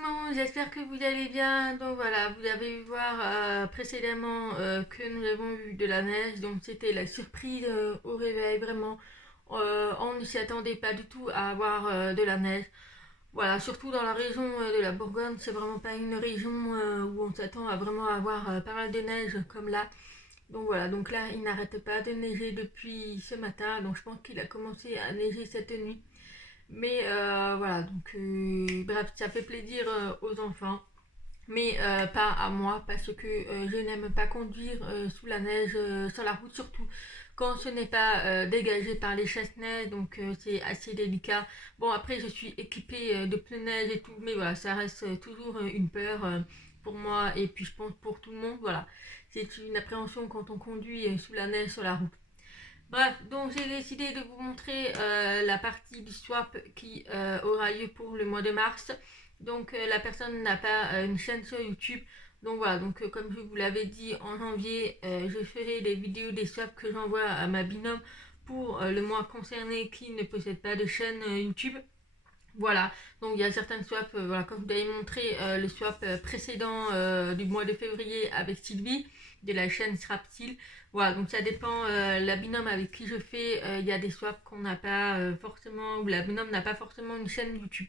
le monde, j'espère que vous allez bien. Donc voilà, vous avez vu voir précédemment que nous avons eu de la neige. Donc c'était la surprise au réveil, vraiment. On ne s'y attendait pas du tout à avoir de la neige. Voilà, surtout dans la région de la Bourgogne, c'est vraiment pas une région où on s'attend à vraiment avoir pas mal de neige comme là. Donc voilà, donc là il n'arrête pas de neiger depuis ce matin. Donc je pense qu'il a commencé à neiger cette nuit. Mais voilà, donc bref, ça fait plaisir aux enfants, mais pas à moi parce que je n'aime pas conduire sous la neige, sur la route surtout quand ce n'est pas dégagé par les chasse-neige, donc c'est assez délicat. Bon, après, je suis équipée de pneus neige et tout, mais voilà, ça reste toujours une peur pour moi et puis je pense pour tout le monde. Voilà, c'est une appréhension quand on conduit sous la neige sur la route. Bref, donc j'ai décidé de vous montrer la partie du swap qui aura lieu pour le mois de mars. Donc la personne n'a pas une chaîne sur YouTube. Donc voilà, donc comme je vous l'avais dit en janvier, je ferai des vidéos des swaps que j'envoie à ma binôme pour le mois concerné qui ne possède pas de chaîne YouTube. Voilà, donc il y a certaines swaps, voilà, comme je vous avais montré le swap précédent du mois de février avec Sylvie de la chaîne Srapsil. Voilà, donc ça dépend la binôme avec qui je fais. Il y a des swaps qu'on n'a pas forcément, ou la binôme n'a pas forcément une chaîne YouTube.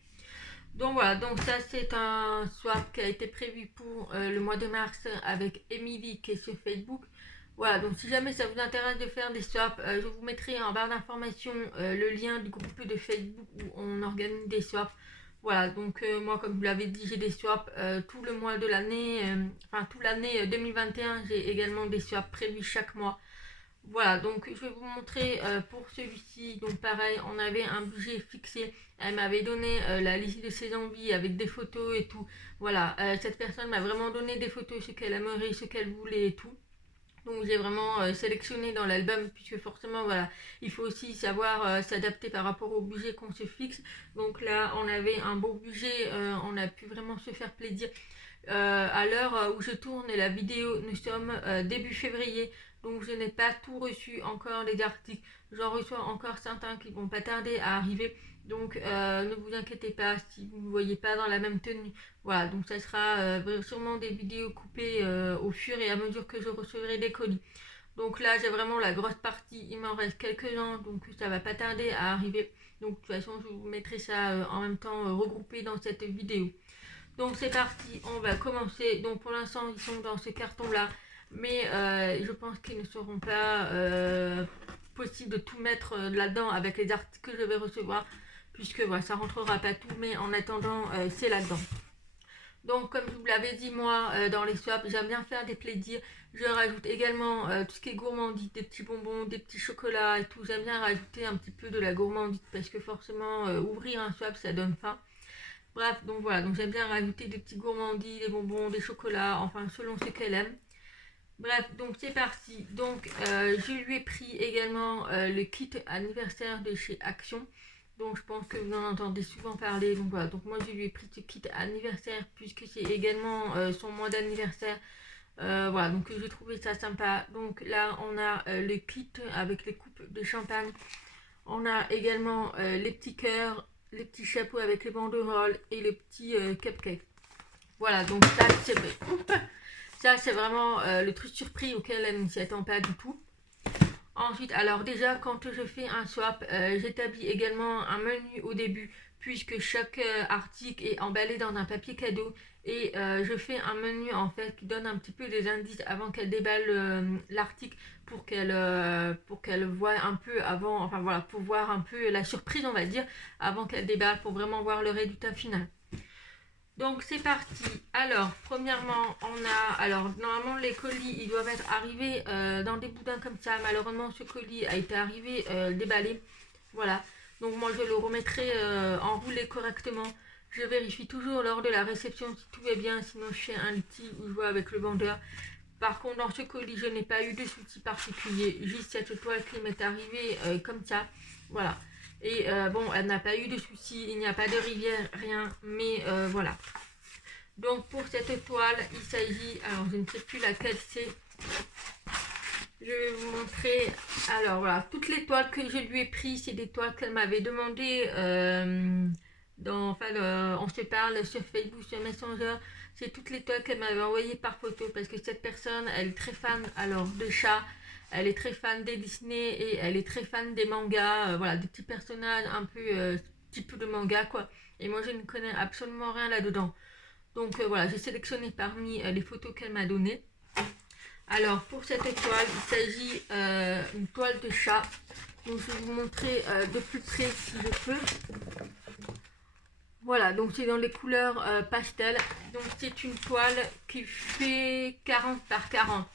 Donc voilà, donc ça c'est un swap qui a été prévu pour le mois de mars avec Emily qui est sur Facebook. Voilà, donc si jamais ça vous intéresse de faire des swaps, je vous mettrai en barre d'informations le lien du groupe de Facebook où on organise des swaps. Voilà, donc moi comme vous l'avez dit, j'ai des swaps tout le mois de l'année, enfin toute l'année 2021, j'ai également des swaps prévus chaque mois. Voilà, donc je vais vous montrer pour celui-ci. Donc pareil, on avait un budget fixé. Elle m'avait donné la liste de ses envies avec des photos et tout. Voilà, cette personne m'a vraiment donné des photos, ce qu'elle aimerait, ce qu'elle voulait et tout. Donc j'ai vraiment sélectionné dans l'album puisque forcément voilà, il faut aussi savoir s'adapter par rapport au budget qu'on se fixe. Donc là on avait un beau budget, on a pu vraiment se faire plaisir. À l'heure où je tourne la vidéo, nous sommes début février, donc je n'ai pas tout reçu encore les articles. J'en reçois encore certains qui vont pas tarder à arriver. Donc ne vous inquiétez pas si vous ne me voyez pas dans la même tenue. Voilà, donc ça sera sûrement des vidéos coupées au fur et à mesure que je recevrai des colis. Donc là j'ai vraiment la grosse partie, il m'en reste quelques-uns, donc ça va pas tarder à arriver. Donc de toute façon je vous mettrai ça en même temps regroupé dans cette vidéo. Donc c'est parti, on va commencer. Donc pour l'instant ils sont dans ce carton là, mais je pense qu'ils ne seront pas possible de tout mettre là-dedans avec les articles que je vais recevoir, puisque voilà, ça rentrera pas tout, mais en attendant c'est là-dedans. Donc comme je vous l'avais dit moi dans les swaps, j'aime bien faire des plaisirs. Je rajoute également tout ce qui est gourmandise, des petits bonbons, des petits chocolats et tout. J'aime bien rajouter un petit peu de la gourmandise parce que forcément ouvrir un swap ça donne faim. Bref, donc voilà, donc j'aime bien rajouter des petits gourmandises, des bonbons, des chocolats, enfin selon ce qu'elle aime. Bref, donc c'est parti. Donc je lui ai pris également le kit anniversaire de chez Action. Donc je pense que vous en entendez souvent parler. Donc voilà, donc moi je lui ai pris ce kit anniversaire puisque c'est également son mois d'anniversaire. Voilà, donc j'ai trouvé ça sympa. Donc là on a le kit avec les coupes de champagne. On a également les petits cœurs, les petits chapeaux avec les banderoles et les petits cupcakes. Voilà, donc ça c'est vraiment le truc surpris auquel elle ne s'y attend pas du tout. Ensuite, alors déjà quand je fais un swap, j'établis également un menu au début puisque chaque article est emballé dans un papier cadeau et je fais un menu en fait qui donne un petit peu des indices avant qu'elle déballe l'article pour qu'elle voit un peu avant, enfin voilà, pour voir un peu la surprise on va dire avant qu'elle déballe pour vraiment voir le résultat final. Donc c'est parti. Alors, premièrement, on a... Alors, normalement, les colis, ils doivent être arrivés dans des boudins comme ça. Malheureusement, ce colis a été arrivé déballé. Voilà. Donc moi, je le remettrai enroulé correctement. Je vérifie toujours lors de la réception si tout est bien. Sinon, je fais un litige où je vois avec le vendeur. Par contre, dans ce colis, je n'ai pas eu de soucis particuliers. Juste cette toile qui m'est arrivée comme ça. Voilà. Et bon, elle n'a pas eu de soucis, il n'y a pas de rivière, rien, mais voilà. Donc pour cette toile, il s'agit, alors je ne sais plus laquelle c'est, je vais vous montrer. Alors voilà, toutes les toiles que je lui ai prises, c'est des toiles qu'elle m'avait demandé On se parle sur Facebook, sur Messenger. C'est toutes les toiles qu'elle m'avait envoyées par photo parce que cette personne, elle est très fan alors de chats, elle est très fan des Disney et elle est très fan des mangas, voilà, des petits personnages un peu type de manga quoi. Et moi je ne connais absolument rien là-dedans. Donc voilà, j'ai sélectionné parmi les photos qu'elle m'a données. Alors pour cette toile, il s'agit d'une toile de chat. Donc je vais vous montrer de plus près si je peux. Voilà, donc c'est dans les couleurs pastel. Donc c'est une toile qui fait 40 par 40.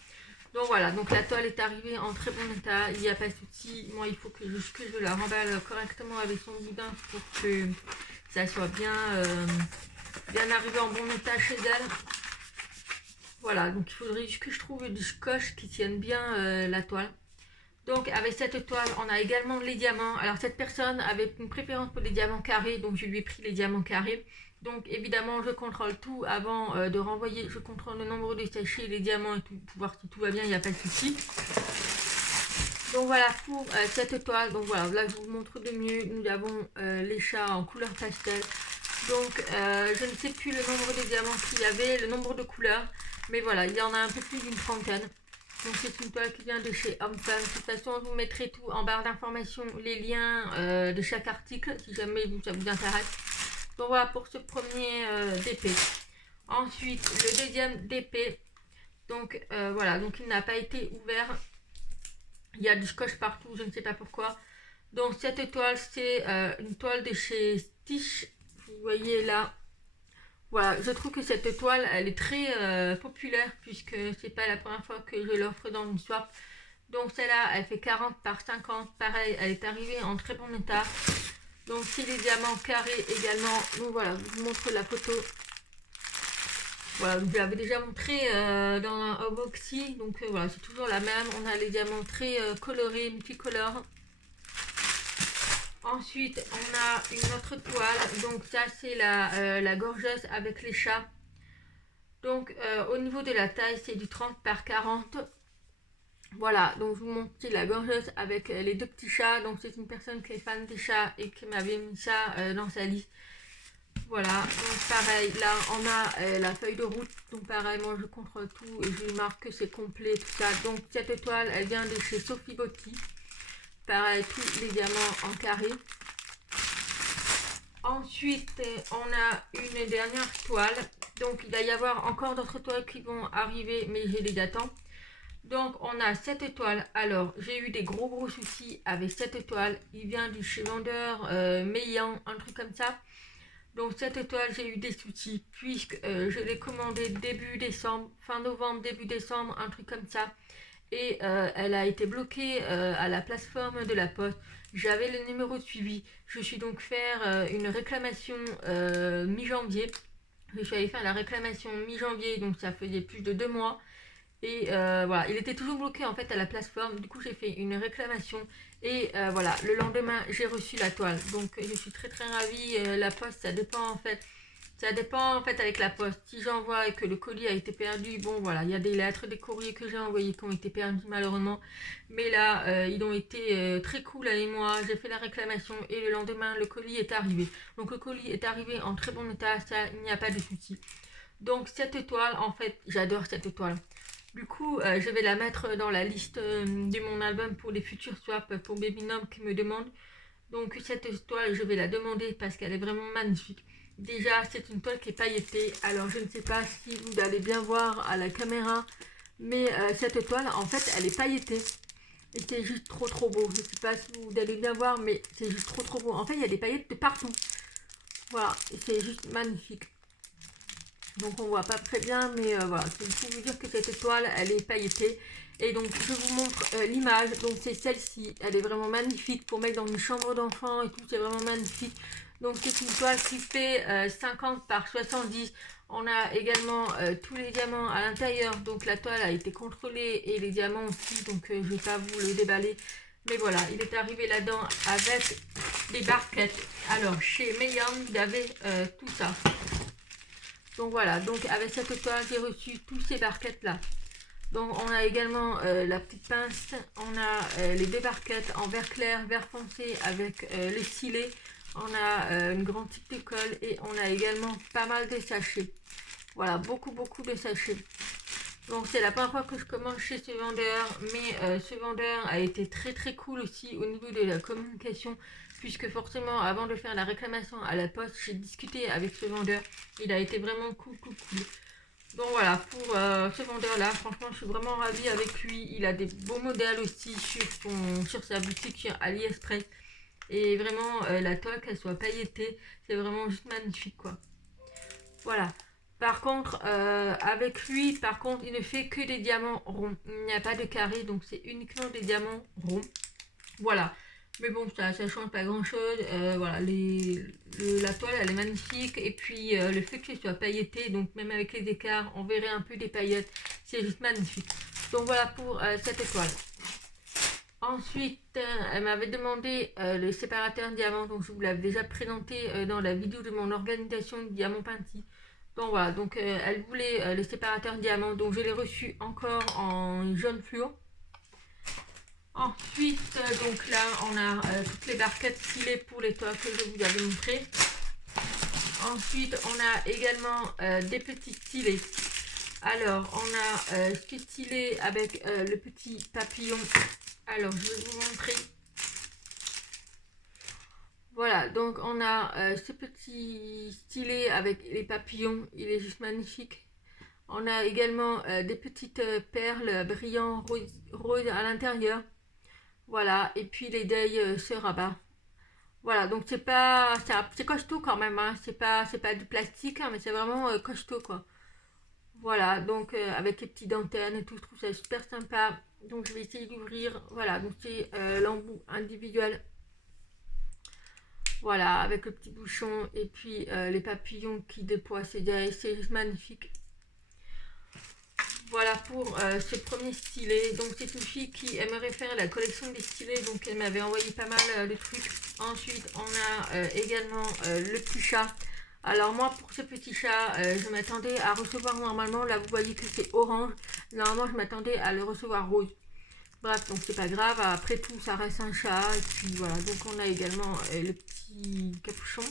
Donc voilà, donc la toile est arrivée en très bon état, il n'y a pas de souci. Moi, il faut que je la remballe correctement avec son boudin pour que ça soit bien arrivé en bon état chez elle. Voilà, donc il faudrait juste que je trouve du scotch qui tienne bien la toile. Donc avec cette toile, on a également les diamants. Alors cette personne avait une préférence pour les diamants carrés, donc je lui ai pris les diamants carrés. Donc évidemment, je contrôle tout avant de renvoyer. Je contrôle le nombre de sachets, les diamants et tout, pour voir si tout va bien, il n'y a pas de souci. Donc voilà pour cette toile. Donc voilà, là je vous montre de mieux. Nous avons les chats en couleur pastel. Donc je ne sais plus le nombre de diamants qu'il y avait, le nombre de couleurs. Mais voilà, il y en a un peu plus d'une trentaine. Donc c'est une toile qui vient de chez Homefun. De toute façon, je vous mettrai tout en barre d'informations, les liens de chaque article, si jamais ça vous intéresse. Donc voilà pour ce premier DP. Ensuite, le deuxième DP. Donc voilà, donc il n'a pas été ouvert. Il y a du scotch partout, je ne sais pas pourquoi. Donc cette toile, c'est une toile de chez Stitch. Vous voyez là. Voilà, je trouve que cette toile, elle est très populaire puisque c'est pas la première fois que je l'offre dans une swap. Donc celle-là, elle fait 40 par 50. Pareil, elle est arrivée en très bon état. Donc c'est les diamants carrés également. Donc voilà, je vous montre la photo. Voilà, je vous l'avais déjà montré dans un unboxing. Donc voilà, c'est toujours la même. On a les diamants très colorés, multicolores. Ensuite, on a une autre toile. Donc ça, c'est la gorgeuse avec les chats. Donc au niveau de la taille, c'est du 30 par 40. Voilà, donc je vous montre la gorgeuse avec les deux petits chats. Donc c'est une personne qui est fan des chats et qui m'avait mis ça dans sa liste. Voilà, donc pareil, là on a la feuille de route. Donc pareil, moi je contrôle tout et je marque que c'est complet, tout ça. Donc cette toile, elle vient de chez Sophie Botti. Pareil, tous les diamants en carré. Ensuite, on a une dernière toile. Donc, il va y avoir encore d'autres toiles qui vont arriver, mais je les attends. Donc, on a cette toile. Alors, j'ai eu des gros soucis avec cette toile. Il vient du chez vendeur Meillan, un truc comme ça. Donc, cette toile, j'ai eu des soucis puisque je l'ai commandée début décembre, fin novembre, début décembre, un truc comme ça. Et elle a été bloquée à la plateforme de la Poste. J'avais le numéro de suivi. Je suis donc faire une réclamation mi-janvier. Je suis allée faire la réclamation mi-janvier, donc ça faisait plus de 2 mois. Et voilà, il était toujours bloqué en fait à la plateforme. Du coup, j'ai fait une réclamation. Et voilà, le lendemain, j'ai reçu la toile. Donc, je suis très ravie. La Poste, ça dépend en fait. Ça dépend en fait avec la poste. Si j'envoie et que le colis a été perdu, bon voilà, il y a des lettres, des courriers que j'ai envoyés qui ont été perdus malheureusement. Mais là, ils ont été très cool avec moi. J'ai fait la réclamation et le lendemain, le colis est arrivé. Donc le colis est arrivé en très bon état, ça, il n'y a pas de souci. Donc cette toile, en fait, j'adore cette toile. Du coup, je vais la mettre dans la liste de mon album pour les futurs swaps pour Babynom qui me demande. Donc cette toile, je vais la demander parce qu'elle est vraiment magnifique. Déjà, c'est une toile qui est pailletée. Alors, je ne sais pas si vous allez bien voir à la caméra, mais cette toile, en fait, elle est pailletée. Et c'est juste trop beau. Je ne sais pas si vous allez bien voir, mais c'est juste trop beau. En fait, il y a des paillettes de partout. Voilà, et c'est juste magnifique. Donc, on voit pas très bien, mais voilà. C'est pour vous dire que cette toile, elle est pailletée. Et donc, je vous montre l'image. Donc, c'est celle-ci. Elle est vraiment magnifique pour mettre dans une chambre d'enfant et tout. C'est vraiment magnifique. Donc c'est une toile qui fait 50 par 70. On a également tous les diamants à l'intérieur. Donc la toile a été contrôlée et les diamants aussi. Donc je ne vais pas vous le déballer. Mais voilà, il est arrivé là-dedans avec des barquettes. Alors chez Meillan, il y avait tout ça. Donc voilà, donc avec cette toile, j'ai reçu tous ces barquettes là. Donc on a également la petite pince. On a les deux barquettes en vert clair, vert foncé avec le stylet. on a une grande type de colle et on a également pas mal de sachets. Voilà, beaucoup de sachets. Donc c'est la première fois que je commande chez ce vendeur, mais ce vendeur a été très cool aussi au niveau de la communication, puisque forcément avant de faire la réclamation à la poste, j'ai discuté avec ce vendeur, il a été vraiment cool. Donc voilà, pour ce vendeur là, franchement je suis vraiment ravie avec lui, il a des beaux modèles aussi sur sa boutique sur AliExpress, et vraiment la toile qu'elle soit pailletée, c'est vraiment juste magnifique quoi. Voilà. Par contre, avec lui, par contre, il ne fait que des diamants ronds. Il n'y a pas de carré, donc c'est uniquement des diamants ronds. Voilà. Mais bon, ça change pas grand chose. Voilà, la toile, elle est magnifique. Et puis, le fait que ce soit pailleté, donc même avec les écarts, on verrait un peu des paillettes. C'est juste magnifique. Donc voilà pour cette étoile. Ensuite, elle m'avait demandé le séparateur diamant, donc je vous l'avais déjà présenté dans la vidéo de mon organisation de diamant peinti. Donc voilà, donc elle voulait le séparateur diamant, donc je l'ai reçu encore en jaune fluo. Ensuite, donc là, on a toutes les barquettes stylées pour les toits que je vous avais montré. Ensuite, on a également des petits stylés. Alors, on a ce stylet avec le petit papillon. Alors, je vais vous montrer. Voilà, donc on a ce petit stylet avec les papillons. Il est juste magnifique. On a également des petites perles brillantes rose à l'intérieur. Voilà, et puis les deuils se rabat. Voilà, donc c'est costaud quand même, hein. C'est pas du plastique, hein, mais c'est vraiment costaud quoi. Voilà, donc avec les petites antennes et tout, je trouve ça super sympa. Donc je vais essayer d'ouvrir. Voilà, donc c'est l'embout individuel. Voilà, avec le petit bouchon et puis les papillons qui déploient ses deuils, c'est juste magnifique. Voilà pour ce premier stylet. Donc c'est une fille qui aimerait faire la collection des stylets, donc elle m'avait envoyé pas mal de trucs. Ensuite on a également le petit chat. Alors moi pour ce petit chat, je m'attendais à recevoir normalement, là vous voyez que c'est orange. Normalement je m'attendais à le recevoir rose. Bref, donc c'est pas grave, après tout ça reste un chat. Et puis voilà, donc on a également le petit capuchon.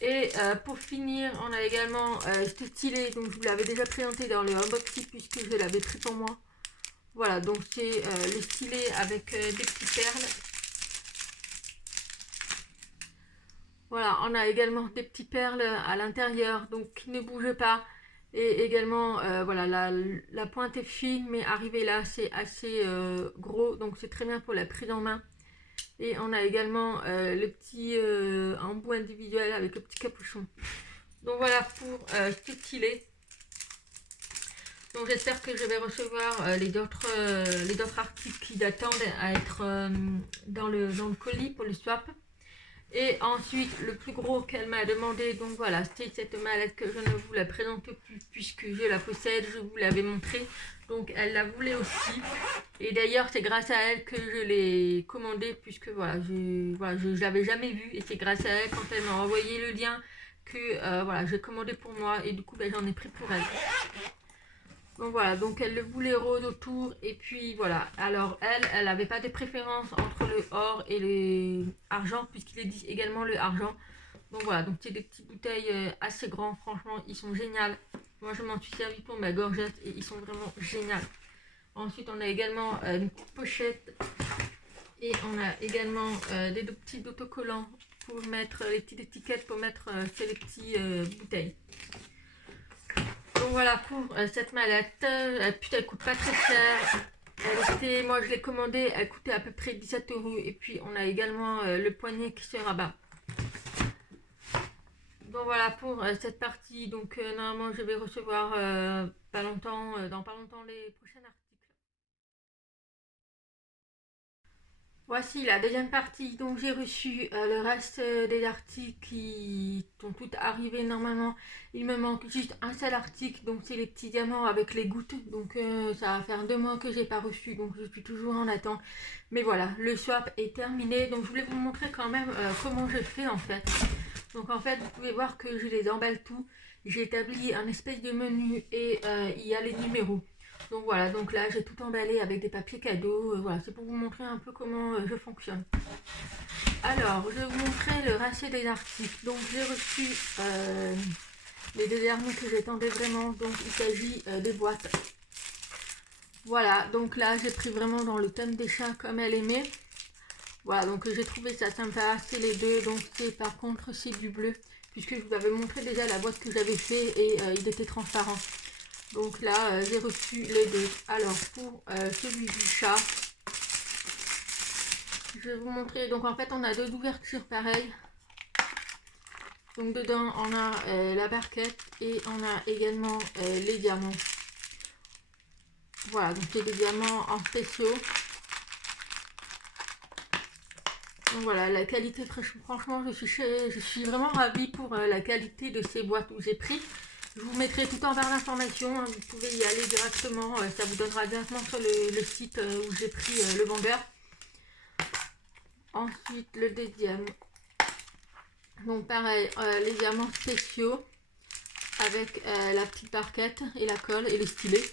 Et pour finir, on a également ce stylet, donc je vous l'avais déjà présenté dans le unboxing puisque je l'avais pris pour moi. Voilà, donc c'est le stylet avec des petites perles. Voilà, on a également des petites perles à l'intérieur, donc qui ne bougent pas. Et également, voilà, la pointe est fine, mais arrivé là, c'est assez gros, donc c'est très bien pour la prise en main. Et on a également le petit embout individuel avec le petit capuchon. Donc voilà pour ce stylet. Donc j'espère que je vais recevoir les autres articles qui attendent à être dans le colis pour le swap. Et ensuite, le plus gros qu'elle m'a demandé, donc voilà, c'est cette mallette que je ne vous la présente plus puisque je la possède, je vous l'avais montré. Donc elle la voulait aussi. Et d'ailleurs, c'est grâce à elle que je l'ai commandée puisque voilà, je l'avais jamais vue. Et c'est grâce à elle, quand elle m'a envoyé le lien, que voilà, j'ai commandé pour moi. Et du coup, ben, j'en ai pris pour elle. Donc voilà, donc elle le voulait rose autour et puis voilà. Alors elle n'avait pas de préférence entre le or et le argent puisqu'il existe également le argent. Donc voilà, donc c'est des petites bouteilles assez grands, franchement ils sont géniaux. Moi je m'en suis servi pour ma gorgette et ils sont vraiment géniaux. Ensuite on a également une petite pochette et on a également des petits autocollants pour mettre les petites étiquettes pour mettre ces petites bouteilles. Donc voilà pour cette mallette. Puis elle coûte pas très cher. Moi je l'ai commandée, elle coûtait à peu près 17 €. Et puis on a également le poignet qui se rabat. Donc voilà pour cette partie. Donc normalement je vais recevoir dans pas longtemps les prochains articles. Voici la deuxième partie, donc j'ai reçu le reste des articles qui sont tous arrivés normalement. Il me manque juste un seul article, donc c'est les petits diamants avec les gouttes. Donc ça va faire 2 mois que j'ai pas reçu, donc je suis toujours en attente. Mais voilà, le swap est terminé, donc je voulais vous montrer quand même comment je fais en fait. Donc en fait, vous pouvez voir que je les emballe tout. J'ai établi un espèce de menu et il y a les numéros. Donc voilà, donc là j'ai tout emballé avec des papiers cadeaux. Voilà, c'est pour vous montrer un peu comment je fonctionne. Alors, je vais vous montrer le ratio des articles. Donc j'ai reçu les deux derniers que j'attendais vraiment. Donc il s'agit des boîtes. Voilà, donc là j'ai pris vraiment dans le thème des chats comme elle aimait. Voilà, donc j'ai trouvé ça sympa, c'est les deux. Donc c'est par contre c'est du bleu, puisque je vous avais montré déjà la boîte que j'avais fait et il était transparent. Donc là j'ai reçu les deux. Alors pour celui du chat, je vais vous montrer. Donc en fait on a deux ouvertures pareilles. Donc dedans on a la barquette et on a également les diamants. Voilà, donc c'est des diamants en spéciaux. Donc voilà, la qualité, franchement, je suis vraiment ravie pour la qualité de ces boîtes où j'ai pris. Je vous mettrai tout en barre d'informations, hein, vous pouvez y aller directement, ça vous donnera directement sur le site où j'ai pris le vendeur. Ensuite, le deuxième. Donc pareil, les diamants spéciaux avec la petite barquette et la colle et les stylets.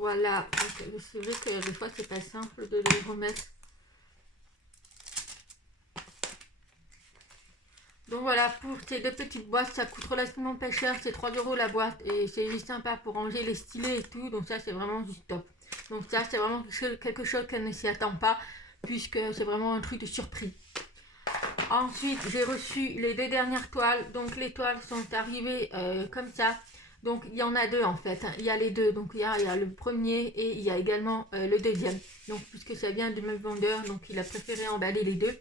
Voilà, c'est vrai que des fois c'est pas simple de les remettre. Donc voilà, pour ces deux petites boîtes, ça coûte relativement pas cher, c'est 3 € la boîte et c'est juste sympa pour ranger les stylets et tout, donc ça c'est vraiment juste top. Donc ça c'est vraiment quelque chose qu'elle ne s'y attend pas, puisque c'est vraiment un truc de surprise. Ensuite, j'ai reçu les deux dernières toiles, donc les toiles sont arrivées comme ça. Donc il y en a deux en fait, hein. Il y a les deux, donc il y a le premier et il y a également le deuxième. Donc puisque ça vient du même vendeur, donc il a préféré emballer les deux.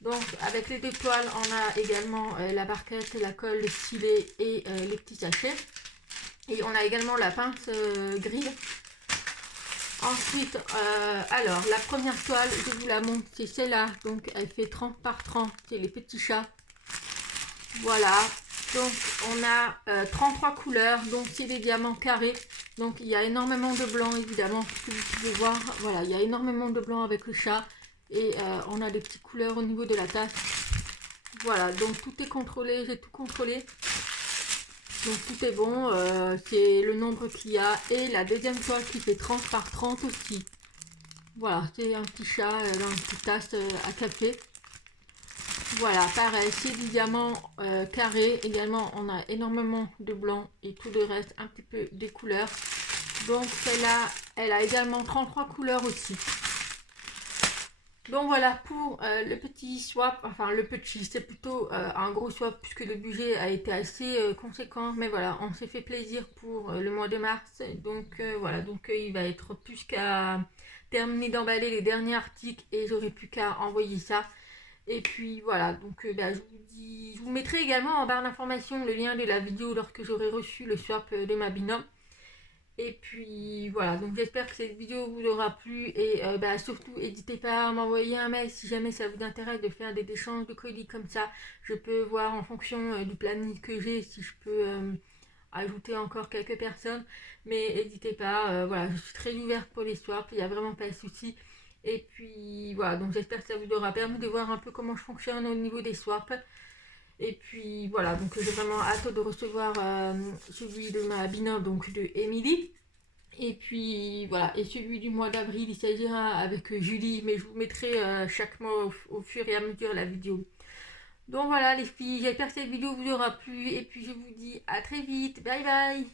Donc avec les deux toiles, on a également la barquette, la colle, le stylet et les petits sachets. Et on a également la pince grille. Ensuite, alors la première toile, je vous la montre, c'est celle-là. Donc elle fait 30 par 30, c'est les petits chats. Voilà, donc on a 33 couleurs, donc c'est des diamants carrés. Donc il y a énormément de blanc évidemment, que vous pouvez voir. Voilà, il y a énormément de blanc avec le chat. Et on a des petites couleurs au niveau de la tasse. Voilà, donc tout est contrôlé, j'ai tout contrôlé. Donc tout est bon, c'est le nombre qu'il y a. Et la deuxième toile qui fait 30 par 30 aussi. Voilà, c'est un petit chat dans une petite tasse à café. Voilà, pareil, c'est du diamant carré. Également, on a énormément de blanc et tout le reste, un petit peu des couleurs. Donc celle-là, elle a également 33 couleurs aussi. Donc voilà pour le petit swap, enfin le petit, c'est plutôt un gros swap puisque le budget a été assez conséquent. Mais voilà, on s'est fait plaisir pour le mois de mars. Donc voilà, donc il va être plus qu'à terminer d'emballer les derniers articles et j'aurai plus qu'à envoyer ça. Et puis voilà, donc je vous mettrai également en barre d'information le lien de la vidéo lorsque j'aurai reçu le swap de ma binôme. Et puis voilà, donc j'espère que cette vidéo vous aura plu et surtout n'hésitez pas à m'envoyer un mail si jamais ça vous intéresse de faire des échanges de colis comme ça. Je peux voir en fonction du planning que j'ai si je peux ajouter encore quelques personnes. Mais n'hésitez pas, voilà, je suis très ouverte pour les swaps, il n'y a vraiment pas de souci. Et puis voilà, donc j'espère que ça vous aura permis de voir un peu comment je fonctionne au niveau des swaps. Et puis voilà, donc j'ai vraiment hâte de recevoir celui de ma binôme, donc de Emily. Et puis voilà, et celui du mois d'avril, il s'agira avec Julie, mais je vous mettrai chaque mois au fur et à mesure la vidéo. Donc voilà les filles, j'espère que cette vidéo vous aura plu et puis je vous dis à très vite, bye bye.